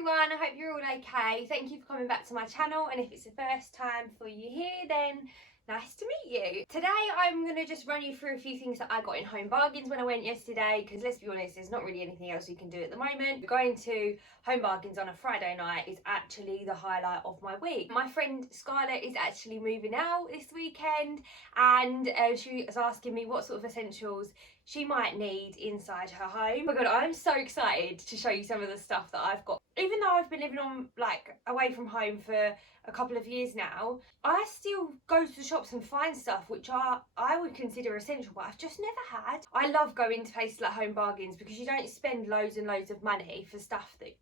everyone, I hope you're all okay. Thank you for coming back to my channel, and if it's the first time for you here, then nice to meet you. Today I'm going to just run you through a few things that I got in Home Bargains when I went yesterday, because let's be honest, there's not really anything else you can do at the moment. Going to Home Bargains on a Friday night is actually the highlight of my week. My friend Scarlett is actually moving out this weekend, and she was asking me what sort of essentials she might need inside her home. Oh my god, I'm so excited to show you some of the stuff that I've got. Even though I've been living on away from home for a couple of years now, I still go to the shops and find stuff which I would consider essential, but I've just never had. I love going to places like Home Bargains because you don't spend loads and loads of money for stuff that you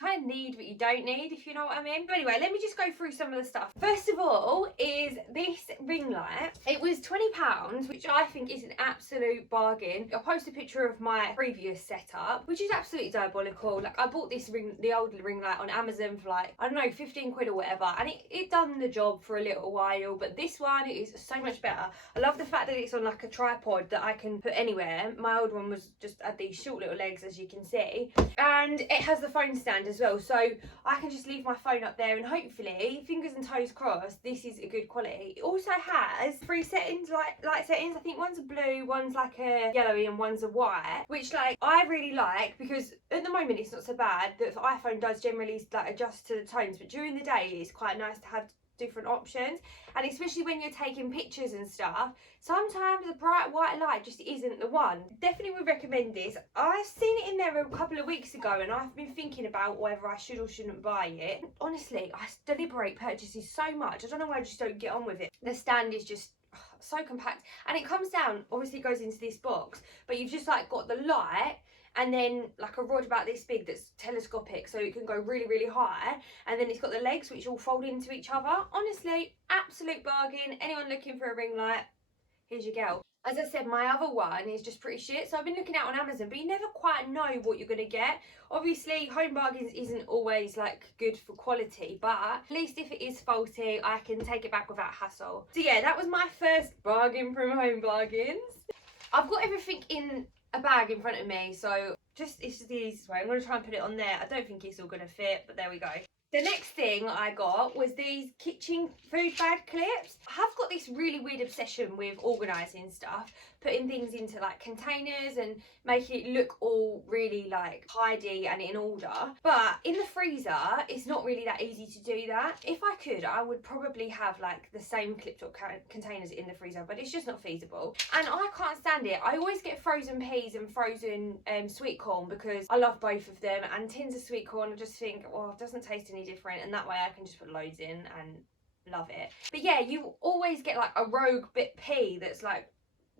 kind of need but you don't need, if you know what I mean. But anyway, let me just go through some of the stuff. First of all is this ring light. It was £20, which I think is an absolute bargain. I'll post a picture of my previous setup, which is absolutely diabolical. Like, I bought this the old ring light on Amazon for I don't know, 15 quid or whatever, and it done the job for a little while, but this one is so much better. I love the fact that it's on a tripod that I can put anywhere. My old one was just had these short little legs, as you can see, and it has the phone stand as well, so I can just leave my phone up there, and hopefully, fingers and toes crossed, this is a good quality. It also has 3 settings, light settings. I think one's a blue, one's like a yellowy, and one's a white, which I really like, because at the moment it's not so bad. The iPhone does generally adjust to the tones, but during the day it's quite nice to have different options, and especially when you're taking pictures and stuff, sometimes a bright white light just isn't the one. Definitely would recommend this. I've seen it in there a couple of weeks ago, and I've been thinking about whether I should or shouldn't buy it. Honestly, I deliberate purchases so much. I don't know why I just don't get on with it. The stand is just so compact, and it comes down, obviously it goes into this box, but you've just got the light and then a rod about this big that's telescopic, so it can go really, really high, and then it's got the legs which all fold into each other. Honestly, absolute bargain. Anyone looking for a ring light, here's your girl. As I said, my other one is just pretty shit, so I've been looking out on Amazon, but you never quite know what you're going to get. Obviously, Home Bargains isn't always good for quality, but at least if it is faulty, I can take it back without hassle. So yeah, that was my first bargain from Home Bargains. I've got everything in a bag in front of me, so it's just the easiest way. I'm going to try and put it on there. I don't think it's all going to fit, but there we go. The next thing I got was these kitchen food bag clips. I've got this really weird obsession with organising stuff, putting things into containers and making it look all really tidy and in order. But in the freezer, it's not really that easy to do that. If I could, I would probably have the same clip top containers in the freezer, but it's just not feasible. And I can't stand it. I always get frozen peas and frozen sweet corn because I love both of them, and tins of sweet corn I just think, well, it doesn't taste any different, and that way I can just put loads in and love it. But yeah, you always get a rogue bit pea that's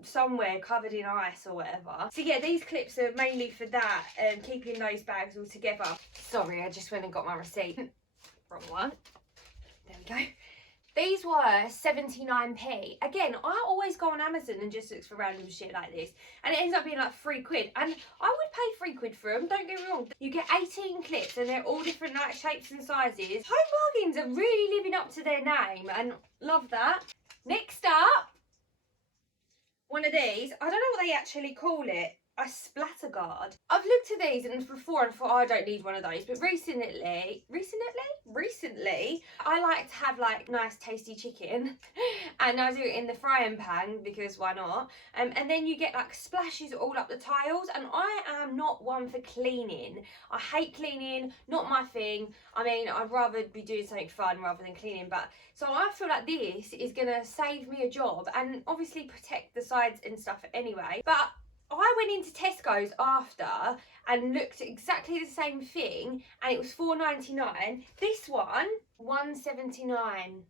somewhere covered in ice or whatever. So yeah, these clips are mainly for that, keeping those bags all together. Sorry, I just went and got my receipt. Wrong one. There we go. These were 79p. Again, I always go on Amazon and just look for random shit like this, and it ends up being 3 quid, and I would pay 3 quid for them, don't get me wrong. You get 18 clips, and they're all different shapes and sizes. Home Bargains are really living up to their name, and love that. Next up, one of these. I don't know what they actually call it. A splatter guard. I've looked at these and before and thought, oh, I don't need one of those, but recently I like to have nice tasty chicken and I do it in the frying pan because why not, and then you get splashes all up the tiles, and I am not one for cleaning. I hate cleaning, not my thing. I mean, I'd rather be doing something fun rather than cleaning, but so I feel like this is gonna save me a job and obviously protect the sides and stuff anyway. But I went into Tesco's after and looked at exactly the same thing, and it was £4.99. This one, £1.79.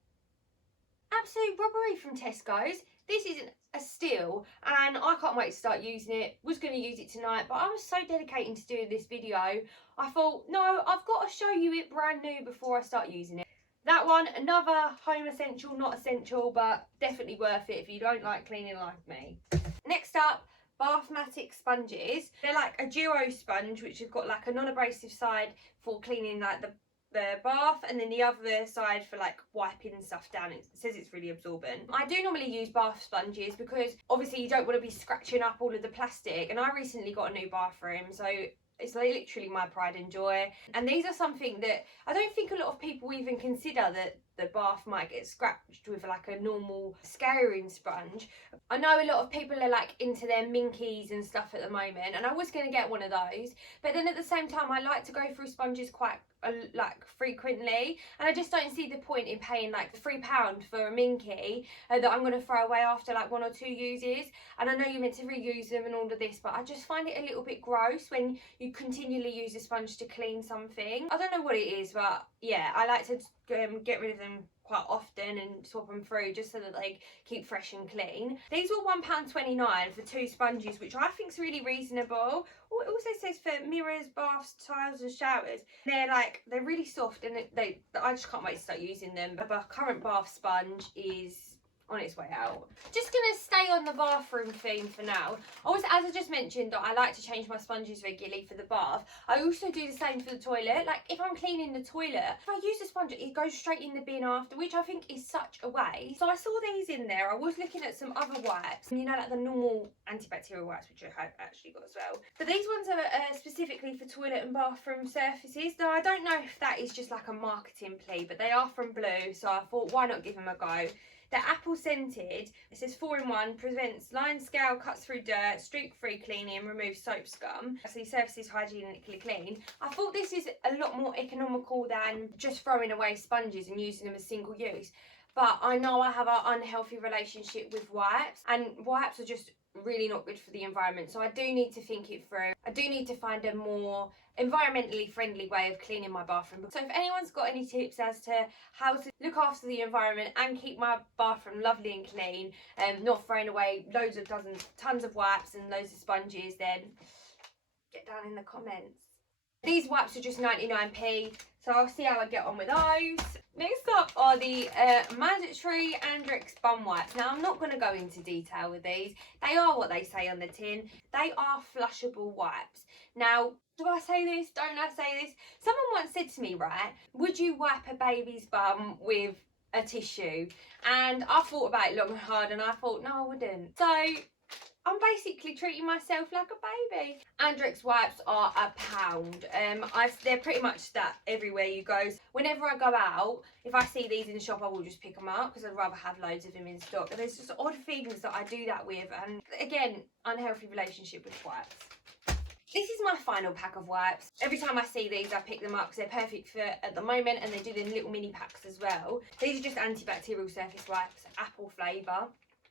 Absolute robbery from Tesco's. This isn't a steal, and I can't wait to start using it. Was going to use it tonight, but I was so dedicated to doing this video, I thought, no, I've got to show you it brand new before I start using it. That one, another home essential, not essential, but definitely worth it if you don't like cleaning like me. Next up, Bathmatic sponges. They're a duo sponge, which have got a non-abrasive side for cleaning the bath, and then the other side for wiping stuff down. It says it's really absorbent. I do normally use bath sponges because obviously you don't want to be scratching up all of the plastic, and I recently got a new bathroom, so It's like literally my pride and joy. And these are something that I don't think a lot of people even consider, that the bath might get scratched with like a normal scouring sponge. I know a lot of people are like into their minkies and stuff at the moment, and I was going to get one of those, but then at the same time I like to go through sponges quite like frequently, and I just don't see the point in paying like £3 for a minky that I'm going to throw away after like 1 or 2 uses. And I know you're meant to reuse them and all of this, but I just find it a little bit gross when you continually use a sponge to clean something. I don't know what it is, but yeah, I like to get rid of them quite often and swap them through just so that they keep fresh and clean. These were £1.29 for 2 sponges, which I think is really reasonable. Oh, it also says for mirrors, baths, tiles and showers. They're really soft, and I just can't wait to start using them. But our current bath sponge is on its way out. Just gonna stay on the bathroom theme for now. Also, as I just mentioned, that I like to change my sponges regularly for the bath. I also do the same for the toilet. Like if I'm cleaning the toilet, if I use a sponge, it goes straight in the bin after, which I think is such a waste. So I saw these in there. I was looking at some other wipes, you know, like the normal antibacterial wipes, which I have actually got as well. But these ones are specifically for toilet and bathroom surfaces. Now I don't know if that is just like a marketing plea, but they are from Blue, so I thought why not give them a go. They're apple scented. It says 4-in-1, prevents line, scale, cuts through dirt, streak-free cleaning and removes soap scum. So the surface is hygienically clean. I thought this is a lot more economical than just throwing away sponges and using them as single use. But I know I have an unhealthy relationship with wipes, and wipes are just really not good for the environment. So I do need to think it through. I do need to find a more environmentally friendly way of cleaning my bathroom. So if anyone's got any tips as to how to look after the environment and keep my bathroom lovely and clean, not throwing away tons of wipes and loads of sponges, then get down in the comments. These wipes are just 99p, so I'll see how I get on with those. Next up are the mandatory Andrex bum wipes. Now I'm not going to go into detail with these. They are what they say on the tin. They are flushable wipes. Now, do I say this? Don't I say this? Someone once said to me, right, would you wipe a baby's bum with a tissue? And I thought about it long and hard, and I thought, no, I wouldn't. So I'm basically treating myself like a baby. Andrex wipes are £1. They're pretty much that everywhere you go. Whenever I go out, if I see these in the shop, I will just pick them up because I'd rather have loads of them in stock. And there's just odd things that I do that with, and again, unhealthy relationship with wipes. This is my final pack of wipes. Every time I see these, I pick them up because they're perfect for at the moment, and they do them little mini packs as well. These are just antibacterial surface wipes, apple flavour.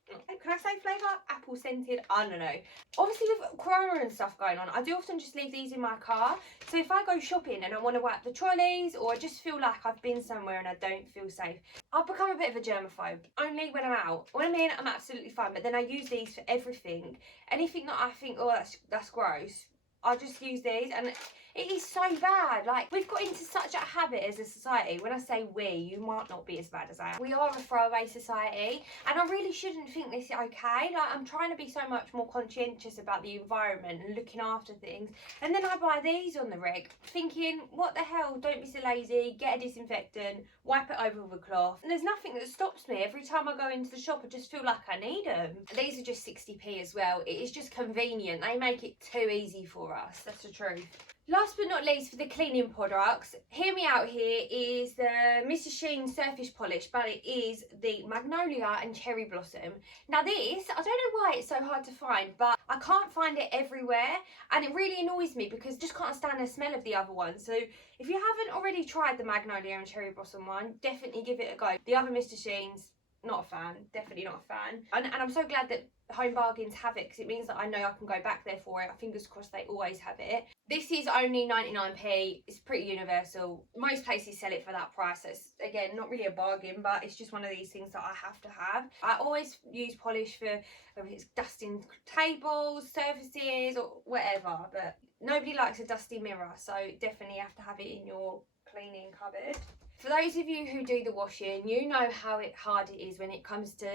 Can I say flavour? Apple scented? I don't know. Obviously with Corona and stuff going on, I do often just leave these in my car. So if I go shopping and I want to wipe the trolleys, or I just feel like I've been somewhere and I don't feel safe, I've become a bit of a germaphobe. Only when I'm out. When I'm in, I'm absolutely fine. But then I use these for everything. Anything that I think, oh, that's gross, I just use these, and it is so bad. Like, we've got into such a habit as a society. When I say we, you might not be as bad as I am. We are a throwaway society, and I really shouldn't think this is okay. Like, I'm trying to be so much more conscientious about the environment and looking after things, and then I buy these on the reg, thinking, what the hell, don't be so lazy, get a disinfectant, wipe it over with a cloth. And there's nothing that stops me. Every time I go into the shop, I just feel like I need them. These are just 60p as well. It is just convenient. They make it too easy for us. That's the truth. Last but not least, for the cleaning products, hear me out here, is the Mr. Sheen Surface Polish, but it is the Magnolia and Cherry Blossom. Now this, I don't know why it's so hard to find, but I can't find it everywhere, and it really annoys me because I just can't stand the smell of the other one. So if you haven't already tried the Magnolia and Cherry Blossom one, definitely give it a go. The other Mr. Sheens, not a fan, definitely not a fan. And I'm so glad that Home Bargains have it, because it means that I know I can go back there for it. Fingers crossed they always have it. This is only 99p. It's pretty universal. Most places sell it for that price. So it's, again, not really a bargain, but it's just one of these things that I have to have. I always use polish for whether it's dusting tables, surfaces, or whatever, but nobody likes a dusty mirror, so definitely have to have it in your cleaning cupboard. For those of you who do the washing, you know how hard it is when it comes to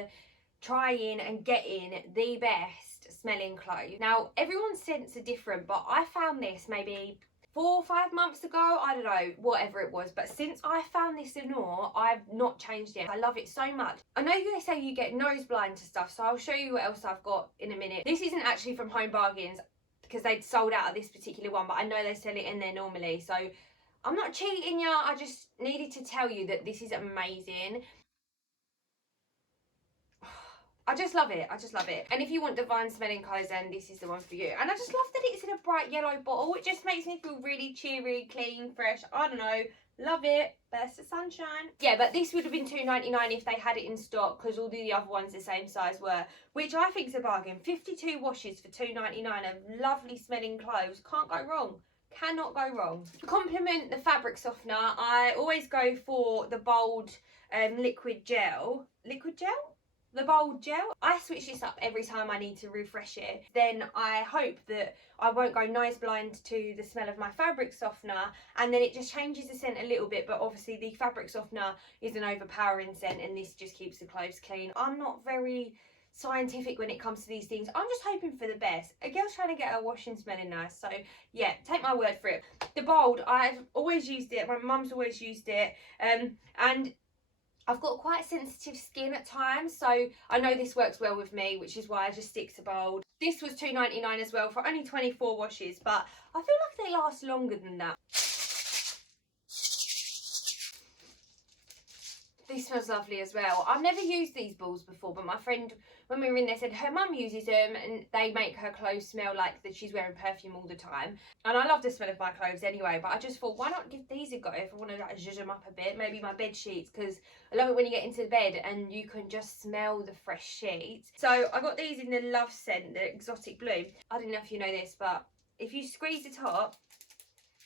trying and getting the best smelling clothes. Now, everyone's scents are different, but I found this maybe 4 or 5 months ago, I don't know, whatever it was, but since I found this Lenore, I've not changed it. I love it so much. I know they say you get nose blind to stuff, so I'll show you what else I've got in a minute. This isn't actually from Home Bargains. because they'd sold out of this particular one, but I know they sell it in there normally, so I'm not cheating you. I just needed to tell you that this is amazing. I just love it. I just love it. And if you want divine smelling colours, then this is the one for you. And I just love that it's in a bright yellow bottle. It just makes me feel really cheery, clean, fresh. I don't know. Love it. Best of sunshine. Yeah, but this would have been £2.99 if they had it in stock, because all the other ones the same size were, which I think is a bargain. 52 washes for £2.99 of lovely smelling clothes. Can't go wrong. Cannot go wrong. To complement the fabric softener, I always go for the bold liquid gel. Liquid gel? The bold gel. I switch this up every time I need to refresh it. Then I hope that I won't go nose blind to the smell of my fabric softener, and then it just changes the scent a little bit, but obviously the fabric softener is an overpowering scent and this just keeps the clothes clean. I'm not very scientific when it comes to these things. I'm just hoping for the best. A girl's trying to get her washing smelling nice, so yeah, take my word for it. The bold, I've always used it. My mum's always used it, and I've got quite sensitive skin at times, so I know this works well with me, which is why I just stick to bold. This was £2.99 as well for only 24 washes, but I feel like they last longer than that. This smells lovely as well. I've never used these balls before, but my friend, when we were in there, said her mum uses them and they make her clothes smell like that she's wearing perfume all the time. And I love the smell of my clothes anyway, but I just thought, why not give these a go if I want to like zhuzh them up a bit? Maybe my bed sheets, because I love it when you get into bed and you can just smell the fresh sheets. So I got these in the Love scent, the exotic blue. I don't know if you know this, but if you squeeze the top,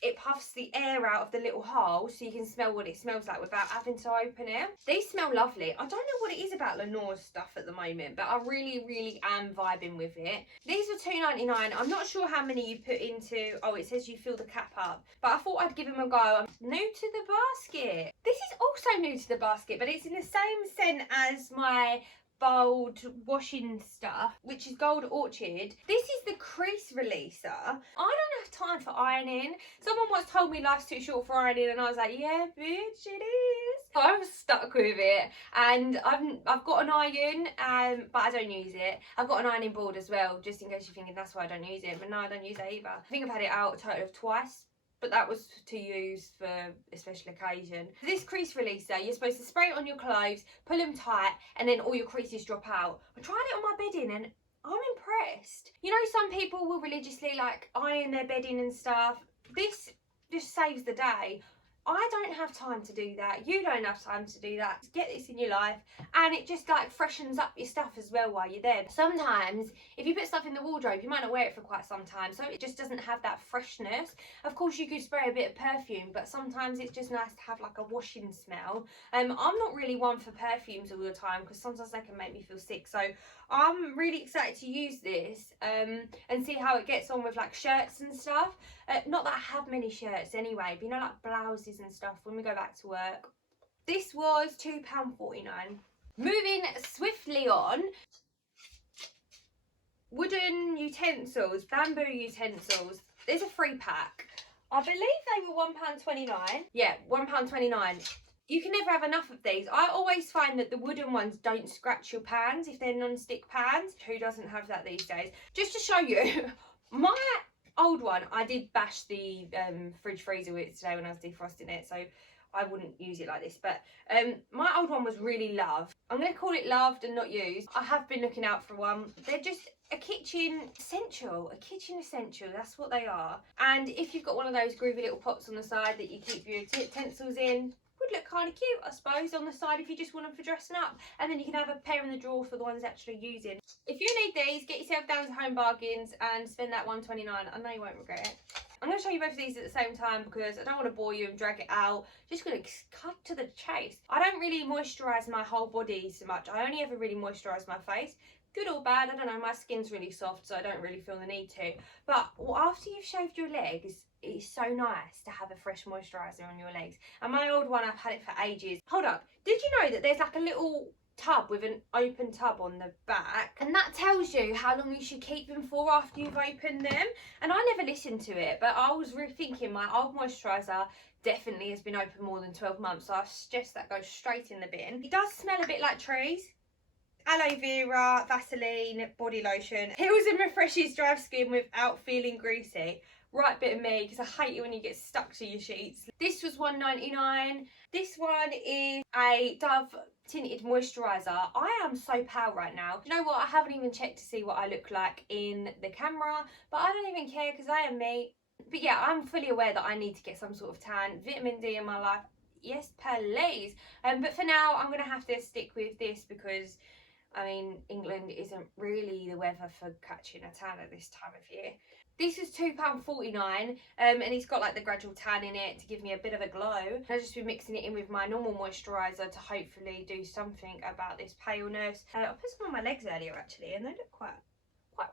it puffs the air out of the little hole so you can smell what it smells like without having to open it. These smell lovely. I don't know what it is about Lenore's stuff at the moment, but I really am vibing with it. These were £2.99. I'm not sure how many you put into, oh, it says you fill the cap up, but I thought I'd give them a go. I'm new to the basket. This is also new to the basket, but it's in the same scent as my bold washing stuff, which is Gold Orchid. This is the crease releaser. I don't have time for ironing. Someone once told me life's too short for ironing, and I was like, yeah bitch, it is. So I was stuck with it, and I've got an iron, but I don't use it. I've got an ironing board as well, just in case you're thinking that's why I don't use it, but no, I don't use it either. I think I've had it out a total of twice, but that was to use for a special occasion. For this crease releaser, you're supposed to spray it on your clothes, pull them tight, and then all your creases drop out. I tried it on my bedding and I'm impressed. You know, some people will religiously like iron their bedding and stuff. This just saves the day. I don't have time to do that. You don't have time to do that. Get this in your life, and it just like freshens up your stuff as well while you're there. Sometimes if you put stuff in the wardrobe, you might not wear it for quite some time, so it just doesn't have that freshness. Of course you could spray a bit of perfume, but sometimes it's just nice to have like a washing smell. I'm not really one for perfumes all the time because sometimes they can make me feel sick, so I'm really excited to use this and see how it gets on with like shirts and stuff. Not that I have many shirts anyway, but you know, like blouses and stuff when we go back to work. This was £2.49. Moving swiftly on, wooden utensils, bamboo utensils. There's a free pack. I believe they were £1.29. Yeah, £1.29. You can never have enough of these. I always find that the wooden ones don't scratch your pans if they're non-stick pans. Who doesn't have that these days? Just to show you, my old one, I did bash the fridge freezer with it today when I was defrosting it, so I wouldn't use it like this, but my old one was really loved. I'm going to call it loved and not used. I have been looking out for one. They're just a kitchen essential, that's what they are. And if you've got one of those groovy little pots on the side that you keep your utensils in, would look kind of cute, I suppose, on the side if you just want them for dressing up. And then you can have a pair in the drawer for the ones actually using. If you need these, get yourself down to Home Bargains and spend that £1.29. I know you won't regret it. I'm going to show you both of these at the same time because I don't want to bore you and drag it out. Just going to cut to the chase. I don't really moisturise my whole body so much. I only ever really moisturise my face. Good or bad, I don't know, my skin's really soft, so I don't really feel the need to. But after you've shaved your legs, it's so nice to have a fresh moisturiser on your legs. And my old one, I've had it for ages. Hold up, did you know that there's like a little tub with an open tub on the back, and that tells you how long you should keep them for after you've opened them? And I never listened to it, but I was rethinking my old moisturiser definitely has been open more than 12 months, so I suggest that goes straight in the bin. It does smell a bit like trees. aloe vera, Vaseline, body lotion. Heals and refreshes dry skin without feeling greasy. Right bit of me, because I hate it when you get stuck to your sheets. This was $1.99. This one is a Dove tinted moisturiser. I am so pale right now. You know what? I haven't even checked to see what I look like in the camera, but I don't even care because I am me. But yeah, I'm fully aware that I need to get some sort of tan. Vitamin D in my life. Yes, please. But for now, I'm going to have to stick with this because, I mean, England isn't really the weather for catching a tan at this time of year. This is £2.49 and it's got like the gradual tan in it to give me a bit of a glow. I've just been mixing it in with my normal moisturiser to hopefully do something about this paleness. I put some on my legs earlier actually and they look quite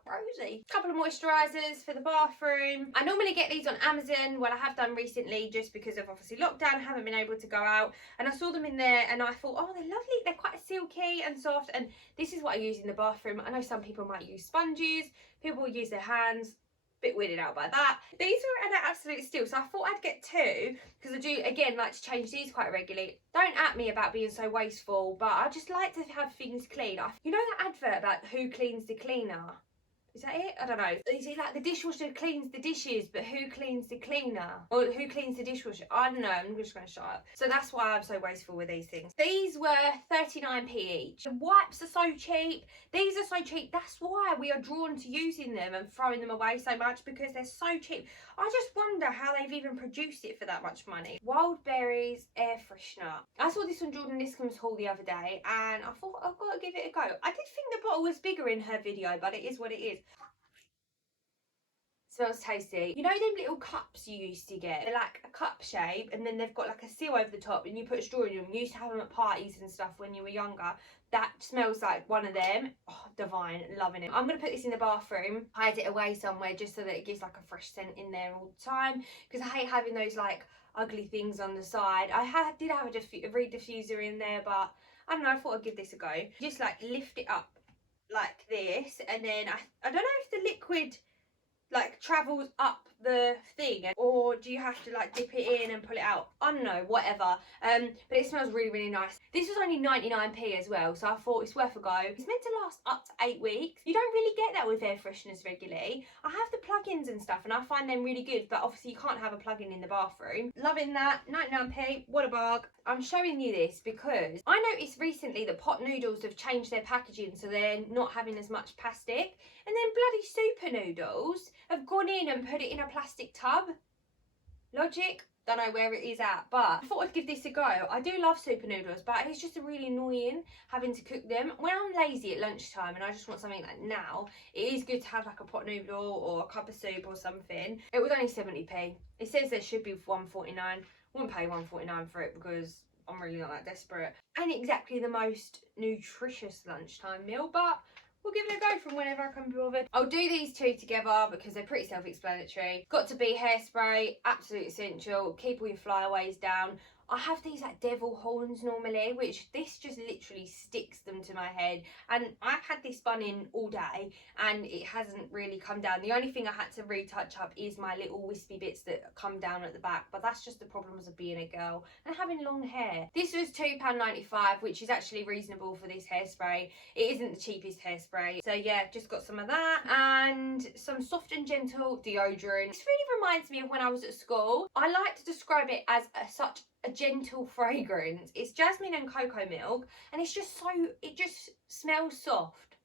rosy. Couple of moisturisers for the bathroom. I normally get these on Amazon. Well, I have done recently just because of obviously lockdown. I haven't been able to go out and I saw them in there and I thought, oh, they're lovely. They're quite silky and soft, and this is what I use in the bathroom. I know some people might use sponges, people will use their hands. Bit weirded out by that. These were an absolute steal, so I thought I'd get two because I do again like to change these quite regularly. Don't at me about being so wasteful, but I just like to have things clean. You know that advert about who cleans the cleaner? Is that it? I don't know. Is it like the dishwasher cleans the dishes, but who cleans the cleaner? Or who cleans the dishwasher? I don't know. I'm just going to shut up. So that's why I'm so wasteful with these things. These were 39p each. The wipes are so cheap. These are so cheap. That's why we are drawn to using them and throwing them away so much, because they're so cheap. I just wonder how they've even produced it for that much money. Wild Berries air freshener. I saw this on Jordan Niscombe's haul the other day and I thought I've got to give it a go. I did think the bottle was bigger in her video, but it is what it is. Smells tasty. You know them little cups you used to get? They're like a cup shape and then they've got like a seal over the top and you put a straw in them. You used to have them at parties and stuff when you were younger. That smells like one of them. Oh, divine. Loving it. I'm going to put this in the bathroom, hide it away somewhere just so that it gives like a fresh scent in there all the time, because I hate having those like ugly things on the side. I did have a reed diffuser in there, but I don't know, I thought I'd give this a go. Just like lift it up like this and then I don't know if the liquid like travels up the thing, or do you have to like dip it in and pull it out? I don't know, whatever. But it smells really nice. This was only 99p as well, so I thought it's worth a go. It's meant to last up to 8 weeks. You don't really get that with air fresheners regularly. I have the plug-ins and stuff and I find them really good, but obviously you can't have a plug-in in the bathroom. Loving that. 99p, what a bargain. I'm showing you this because I noticed recently that pot noodles have changed their packaging so they're not having as much plastic, and then bloody super noodles have gone in and put it in a plastic tub. Logic? Don't know where it is at, but I thought I'd give this a go. I do love super noodles, but it's just really annoying having to cook them. When I'm lazy at lunchtime and I just want something like now, it is good to have like a pot noodle or a cup of soup or something. It was only 70p. It says there should be $1.49. Wouldn't pay $1.49 for it because I'm really not that desperate. Ain't exactly the most nutritious lunchtime meal, but we'll give it a go from whenever I can be bothered. I'll do these two together because they're pretty self-explanatory. Got to be hairspray, absolute essential. Keep all your flyaways down. I have these like devil horns normally, which this just literally sticks them to my head, and I've had this bun in all day and it hasn't really come down. The only thing I had to retouch up is my little wispy bits that come down at the back, but that's just the problems of being a girl and having long hair. This was £2.95, which is actually reasonable for this hairspray. It isn't the cheapest hairspray, so yeah, just got some of that and some soft and gentle deodorant. This really reminds me of when I was at school. I like to describe it as such a gentle fragrance. It's jasmine and cocoa milk, and it's just so, it just smells soft.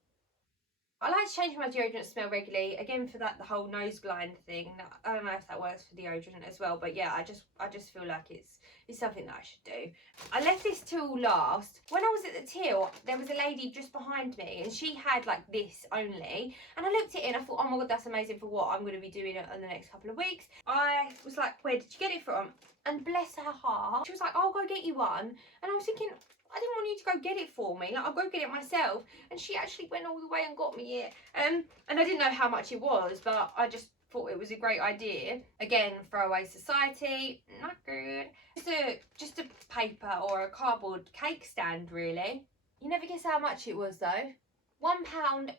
I like to change my deodorant smell regularly, again for that the whole nose blind thing. I don't know if that works for deodorant as well, but yeah, I just feel like it's something that I should do. I left this till last. When I was at the till, there was a lady just behind me and she had like this only, and I looked at it and I thought, oh my god, that's amazing for what I'm going to be doing in the next couple of weeks. I was like, where did you get it from? And bless her heart, she was like, I'll go get you one. And I was thinking, I didn't want you to go get it for me. Like, I'll go get it myself. And she actually went all the way and got me it. And I didn't know how much it was, but I just thought it was a great idea. Again, throwaway society, not good. Just a paper or a cardboard cake stand, really. You never guess how much it was though. £1.59p.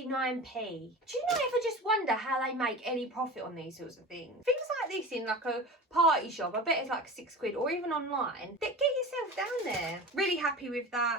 Do you not ever just wonder how they make any profit on these sorts of things? Things like this in like a party shop, I bet it's like £6 or even online. Get yourself down there. Really happy with that.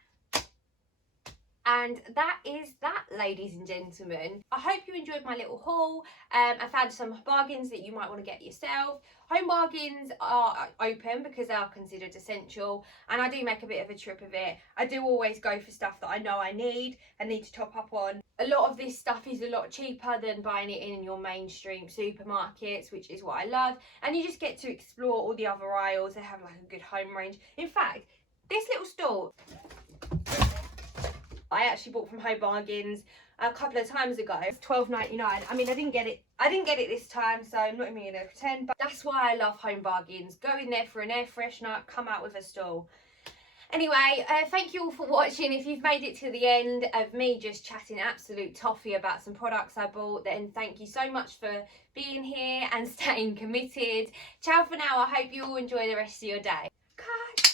And that is that, ladies and gentlemen. I hope you enjoyed my little haul. I found some bargains that you might want to get yourself. Home bargains are open because they are considered essential, and I do make a bit of a trip of it. I do always go for stuff that I know I need to top up on. A lot of this stuff is a lot cheaper than buying it in your mainstream supermarkets, which is what I love. And you just get to explore all the other aisles. They have like a good home range. In fact, this little store I actually bought from Home Bargains a couple of times ago. It's $12.99. I mean, I didn't get it this time, so I'm not even gonna pretend, but that's why I love Home Bargains. Go in there for an air freshener, come out with a stall. Anyway, thank you all for watching. If you've made it to the end of me just chatting absolute toffee about some products I bought, then thank you so much for being here and staying committed. Ciao for now. I hope you all enjoy the rest of your day. Cut.